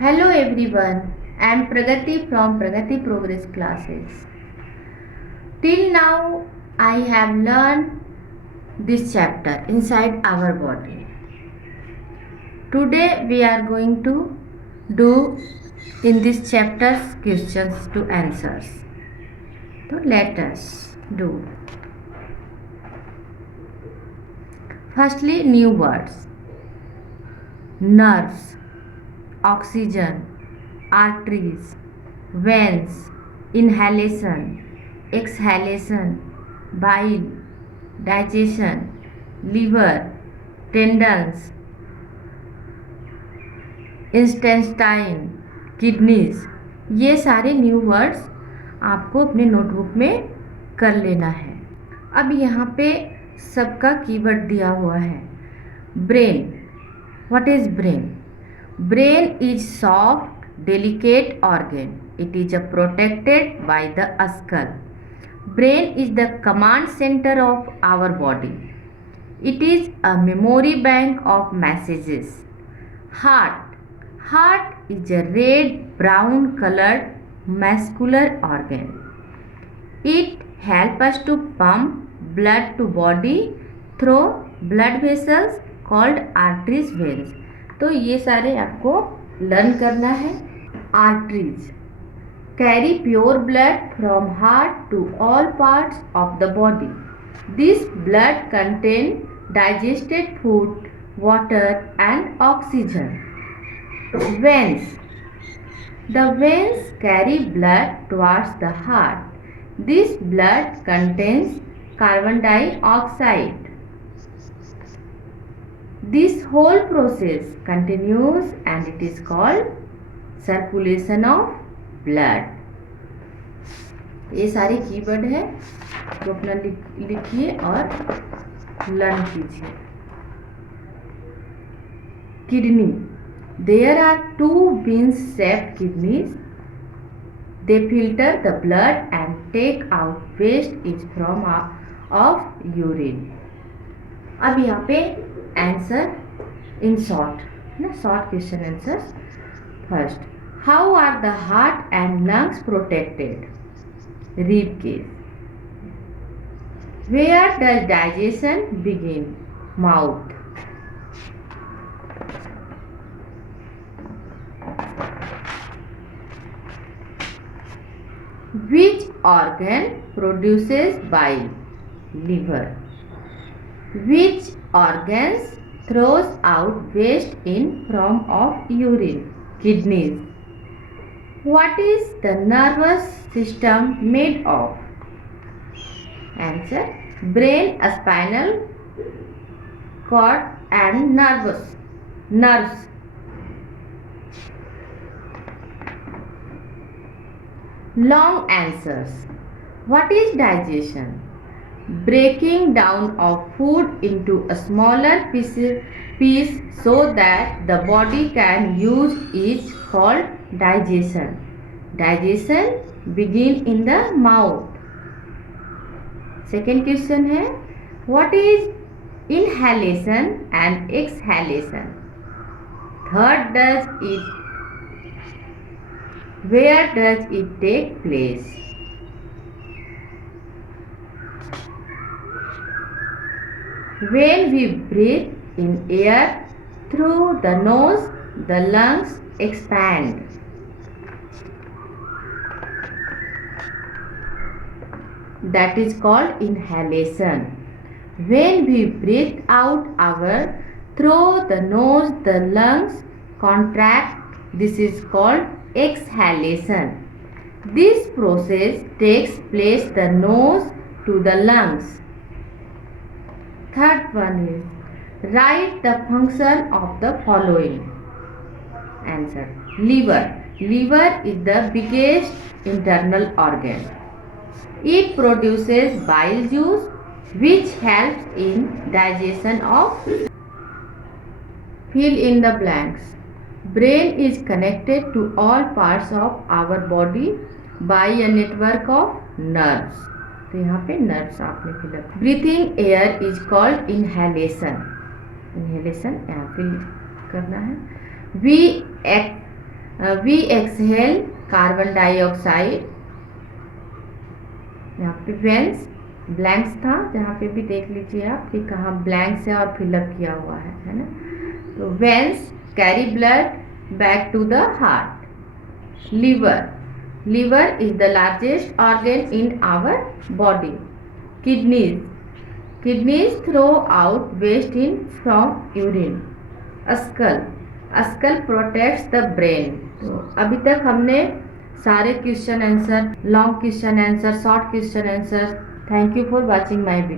Hello everyone, I am Pragati from Pragati Progress classes. Till now, I have learned this chapter inside our body. Today, we are going to do in this chapter questions to answers. So, let us do. Firstly, new words: nerves, oxygen, arteries, veins, inhalation, exhalation, bile, digestion, liver, tendons, intestine, kidneys, ये सारे new words आपको अपने notebook में कर लेना है। अब यहाँ पे सबका कीवर्ड दिया हुआ है। Brain, what is brain? Brain is soft delicate organ, it is protected by the skull. Brain is the command center of our body. It is a memory bank of messages. Heart. Heart is a red brown colored muscular organ. It helps us to pump blood to body through blood vessels called arteries, veins. तो ये सारे आपको learn करना है. Arteries carry pure blood from heart to all parts of the body. This blood contains digested food, water and oxygen. Veins. The veins carry blood towards the heart. This blood contains carbon dioxide. This whole process continues and it is called circulation of blood. ये सारे keyword है जो अपना लिखिए और learn कीजिए. Kidney. There are 2 beans shaped kidneys. They filter the blood and take out waste is from of urine. अब यहाँ पे आंसर इन शॉर्ट ना, short question answer. First, how are the heart and lungs protected? Rib cage. Where does digestion begin? Mouth. Which organ produces bile? Liver. Which organs throws out waste in form of urine? Kidneys. What is the nervous system made of? Answer: brain, spinal cord and nerves. Long answers. What is digestion? Breaking down of food into a smaller piece so that the body can use is called digestion. Digestion begin in the mouth. Second question है, what is inhalation and exhalation? Third, where does it take place? When we breathe in air through the nose, the lungs expand. That is called inhalation. When we breathe out through the nose, the lungs contract. This is called exhalation. This process takes place the nose to the lungs. Third one is, write the function of the following. Answer: liver. Liver is the biggest internal organ. It produces bile juice which helps in digestion of. Fill in the blanks. Brain is connected to all parts of our body by a network of nerves. तो यहाँ पे nerves आपने fill up. Breathing air is called inhalation. Inhalation यहाँ fill करना है. We we exhale carbon dioxide. यहाँ पे veins blanks था, जहाँ पे भी देख लीजिए आप कि कहाँ ब्लैंक्स है और फिलअप किया हुआ है ना। तो veins carry blood back to the heart. Liver, liver is the largest organ in our body. Kidneys, kidneys throw out waste in from urine. Skull, skull protects the brain. तो अभी तक हमने सारे question answer, long question answer, short question answer. Thank you for watching my video.